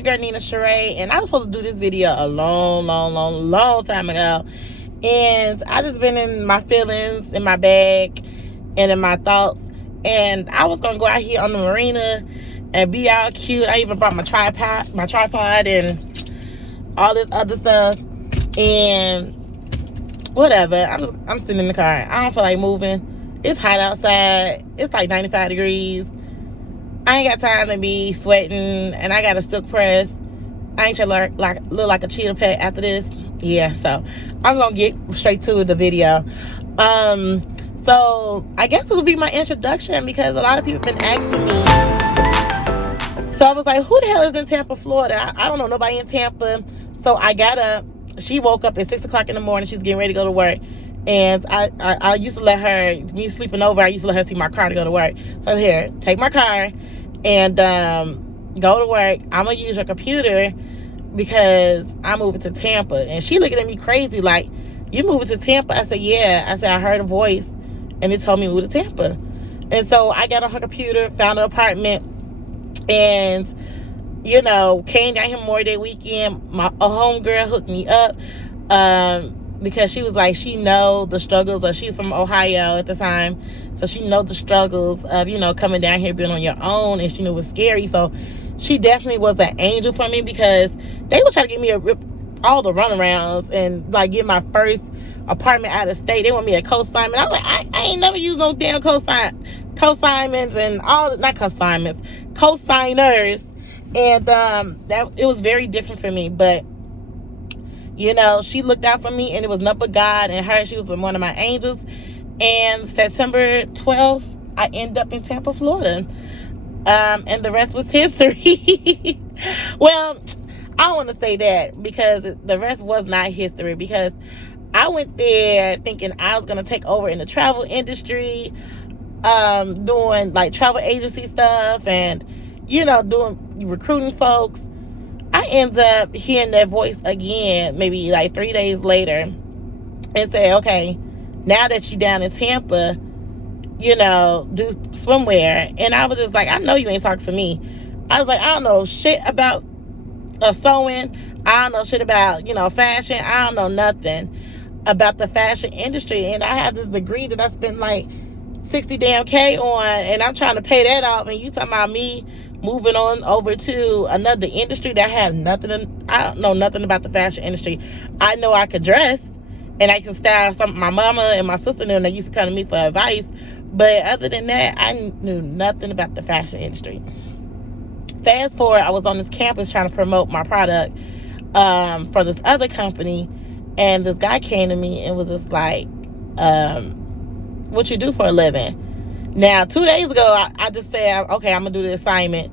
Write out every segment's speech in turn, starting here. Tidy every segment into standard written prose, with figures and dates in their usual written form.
your girl Nina Sharae, and I was supposed to do this video a long time ago, and I just been in my feelings, in my bag, and in my thoughts, and I was gonna go out here on the marina and be all cute. I even brought my tripod and all this other stuff, and whatever. I'm sitting in the car. I don't feel like moving. It's hot outside. It's like 95 degrees. I ain't got time to be sweating, and I got a silk press. I ain't trying to look like a cheetah pet after this. Yeah, so I'm gonna get straight to the video. So I guess this will be my introduction, because a lot of people have been asking me. So I was like, who the hell is in Tampa, Florida? I don't know nobody in Tampa. So I got up. She woke up at 6 o'clock in the morning. She's getting ready to go to work. And I used to let her, me sleeping over, I used to let her see my car to go to work. So here, take my car and go to work. I'm going to use your computer because I'm moving to Tampa. And she looking at me crazy like, you moving to Tampa? I said, yeah. I said, I heard a voice and it told me to move to Tampa. And so I got on her computer, found an apartment, and you know, came down here Memorial Day weekend. A homegirl hooked me up because she was like, she know the struggles of, she's from Ohio at the time, so she know the struggles of, you know, coming down here, being on your own, and she knew it was scary. So she definitely was an angel for me, because they would try to give me all the runarounds and like get my first apartment out of state. They want me a co-assignment. I was like, I ain't never used no damn co-assignments and all, not co-assignments, co-signers. And that it was very different for me, but you know, she looked out for me, and it was nothing but God and her. She was one of my angels. And September 12th, I ended up in Tampa, Florida, and the rest was history. Well, I don't want to say that, because the rest was not history, because I went there thinking I was going to take over in the travel industry, doing like travel agency stuff, and you know, recruiting folks. I end up hearing that voice again, maybe like 3 days later, and say, okay, now that you down in Tampa, you know, do swimwear. And I was just like, I know you ain't talking to me. I was like, I don't know shit about sewing. I don't know shit about, you know, fashion. I don't know nothing about the fashion industry. And I have this degree that I spent like 60 damn K on, and I'm trying to pay that off, and you talking about me moving on over to another industry that I have nothing, I don't know nothing about the fashion industry. I know I could dress, and I can style some. My mama and my sister knew, and they used to come to me for advice, but other than that, I knew nothing about the fashion industry. Fast forward, I was on this campus trying to promote my product for this other company, and this guy came to me and was just like, what you do for a living? Now, 2 days ago, I just said, okay, I'm going to do the assignment.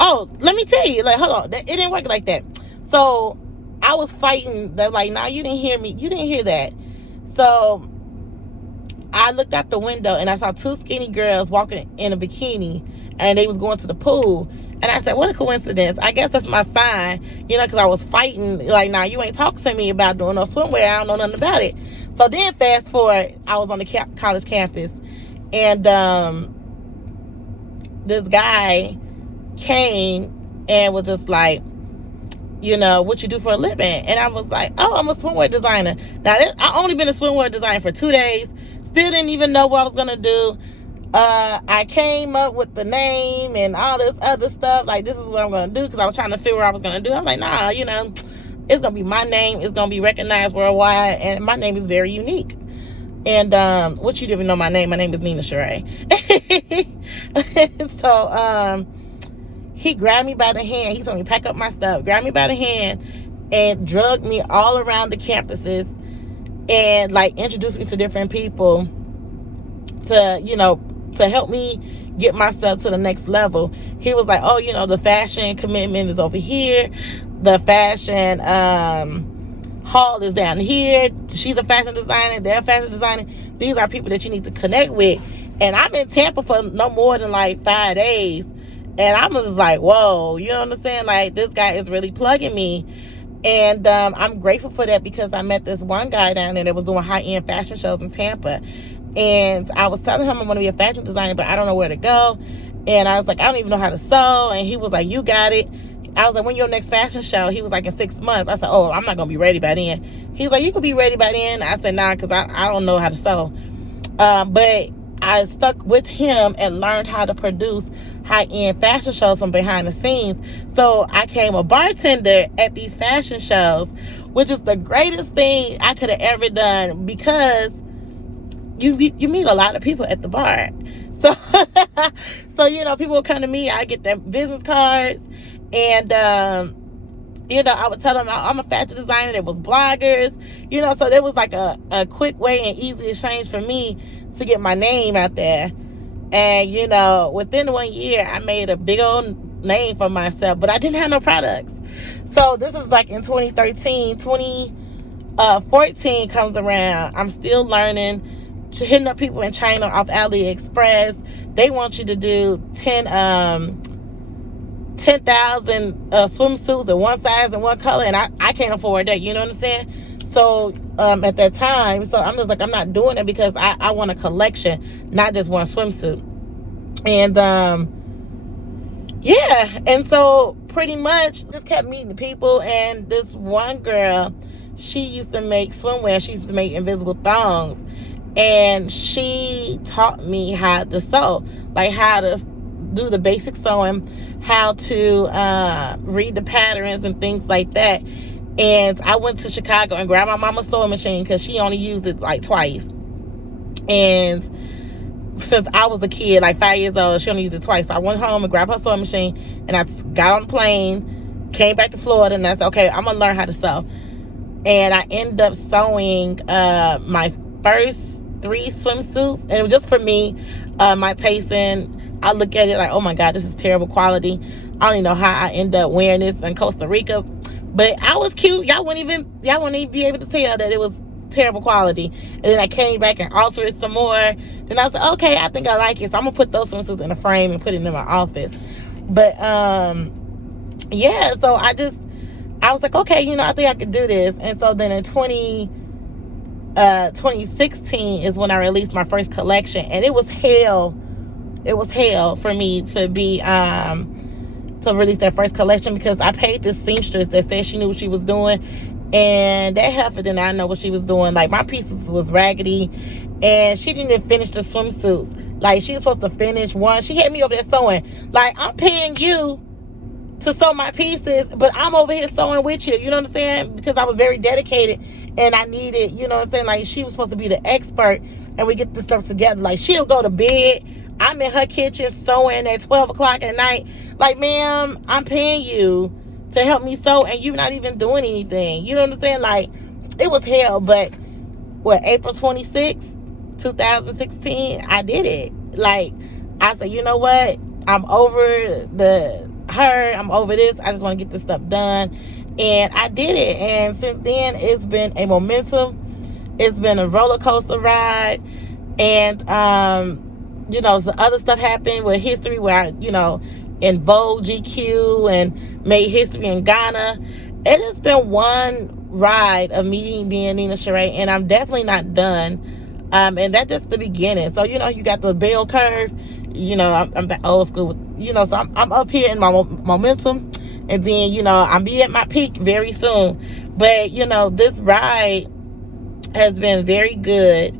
Oh, let me tell you, like, hold on. It didn't work like that. So I was fighting. They're like, nah, you didn't hear me. You didn't hear that. So I looked out the window, and I saw two skinny girls walking in a bikini, and they was going to the pool. And I said, what a coincidence. I guess that's my sign, you know, because I was fighting. Like, nah, you ain't talking to me about doing no swimwear. I don't know nothing about it. So then fast forward, I was on the college campus. And this guy came and was just like, you know, what you do for a living? And I was like, oh, I'm a swimwear designer. Now, I only been a swimwear designer for 2 days. Still didn't even know what I was going to do. I came up with the name and all this other stuff. Like, this is what I'm going to do, because I was trying to figure out what I was going to do. I was like, nah, you know, it's going to be my name. It's going to be recognized worldwide. And my name is very unique. And what you didn't know my name is Nina Sharae. So he grabbed me by the hand. He told me pack up my stuff, grabbed me by the hand, and drugged me all around the campuses, and like introduced me to different people to, you know, to help me get myself to the next level. He was like, oh, you know, the fashion commitment is over here, the fashion hall is down here. She's a fashion designer, they're a fashion designer. These are people that you need to connect with. And I'm in Tampa for no more than like 5 days, and I was just like, whoa, you know what I'm saying? Like, this guy is really plugging me. And I'm grateful for that, because I met this one guy down there that was doing high-end fashion shows in Tampa, and I was telling him I want to be a fashion designer, but I don't know where to go. And I was like, I don't even know how to sew. And he was like, you got it. I was like, when your next fashion show? He was like, in 6 months. I said, oh, I'm not going to be ready by then. He's like, you could be ready by then. I said, nah, because I don't know how to sew. But I stuck with him and learned how to produce high-end fashion shows from behind the scenes. So I became a bartender at these fashion shows, which is the greatest thing I could have ever done, because you meet a lot of people at the bar. So, so you know, people will come to me. I get their business cards, and you know, I would tell them I'm a fashion designer. There was bloggers, you know, so there was like a quick way and easy exchange for me to get my name out there. And, you know, within 1 year, I made a big old name for myself, but I didn't have no products. So this is like in 2013, 2014 comes around. I'm still learning, hitting up people in China off AliExpress. They want you to do 10,000 swimsuits in one size and one color, and I can't afford that, you know what I'm saying? So at that time, so I'm just like, I'm not doing it, because I want a collection, not just one swimsuit. And yeah, and so pretty much just kept meeting people. And this one girl, she used to make swimwear. She used to make invisible thongs, and she taught me how to sew, like how to do the basic sewing, how to read the patterns and things like that. And I went to Chicago and grabbed my mama's sewing machine, because she only used it like twice. And since I was a kid, like 5 years old, she only used it twice. So I went home and grabbed her sewing machine, and I got on the plane, came back to Florida, and I said, okay, I'm going to learn how to sew. And I ended up sewing my first 3 swimsuits. And it was just for me, my taste. And I look at it like, oh my God, this is terrible quality. I don't even know how I ended up wearing this in Costa Rica. But I was cute. Y'all wouldn't even be able to tell that it was terrible quality. And then I came back and altered it some more. Then I said, okay, I think I like it. So I'm going to put those swimsuits in a frame and put it in my office. But, yeah, so I was like, okay, you know, I think I could do this. And so then in 2016 is when I released my first collection. And it was hell. It was hell for me to release that first collection, because I paid this seamstress that said she knew what she was doing, and that heifer did not know what she was doing. Like, my pieces was raggedy, and she didn't even finish the swimsuits. Like, she was supposed to finish one. She had me over there sewing. Like, I'm paying you to sew my pieces, but I'm over here sewing with you, you know what I'm saying? Because I was very dedicated, and I needed, you know what I'm saying? Like, she was supposed to be the expert, and we get this stuff together. Like, she'll go to bed, I'm in her kitchen sewing at 12 o'clock at night. Like, ma'am, I'm paying you to help me sew, and you're not even doing anything. You know what I'm saying? Like, it was hell. But April 26th, 2016, I did it. Like, I said, you know what? I'm over I'm over this. I just want to get this stuff done. And I did it. And since then, it's been a momentum. It's been a roller coaster ride. And, you know, some other stuff happened with history where I, you know, in Vogue, GQ, and made history in Ghana. It has been one ride of me being Nina Sharae, and I'm definitely not done. And that's just the beginning. So, you know, you got the bell curve. You know, I'm back old school. You know, so I'm up here in my momentum. And then, you know, I'll be at my peak very soon. But, you know, this ride has been very good.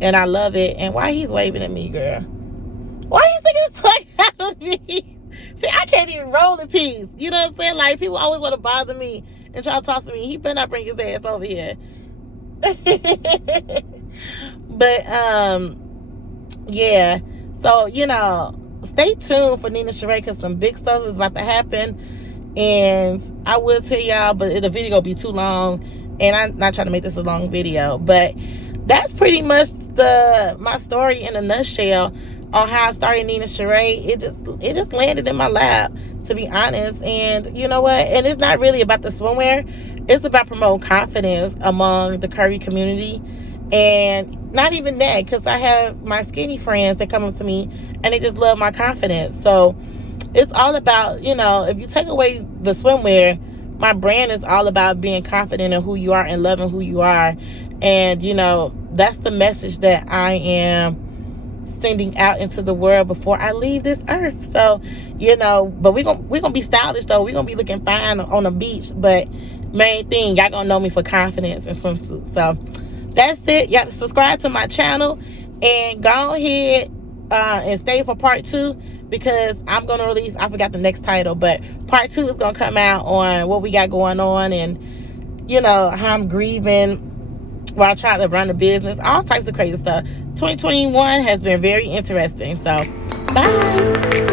And I love it. And why he's waving at me, girl? Why you thinking it's like out of me? See, I can't even roll in peace. You know what I'm saying? Like, people always want to bother me and try to talk to me. He better not bring his ass over here. But, yeah. So, you know, stay tuned for Nina Sharae, because some big stuff is about to happen. And I will tell y'all, but the video will be too long. And I'm not trying to make this a long video. But that's pretty much my story in a nutshell on how I started Nina Sharae. It just landed in my lap, to be honest. And you know what? And it's not really about the swimwear. It's about promoting confidence among the curvy community. And not even that, because I have my skinny friends that come up to me and they just love my confidence. So it's all about, you know, if you take away the swimwear, my brand is all about being confident in who you are and loving who you are. And, you know, that's the message that I am sending out into the world before I leave this earth. So, you know, but we're gonna be stylish though. We're gonna be looking fine on the beach. But main thing, y'all gonna know me for confidence and swimsuits. So that's it. Y'all subscribe to my channel and go ahead and stay for part 2, because I'm gonna release, I forgot the next title, but part 2 is gonna come out on what we got going on, and you know, how I'm grieving while I try to run a business, all types of crazy stuff. 2021 has been very interesting. So bye.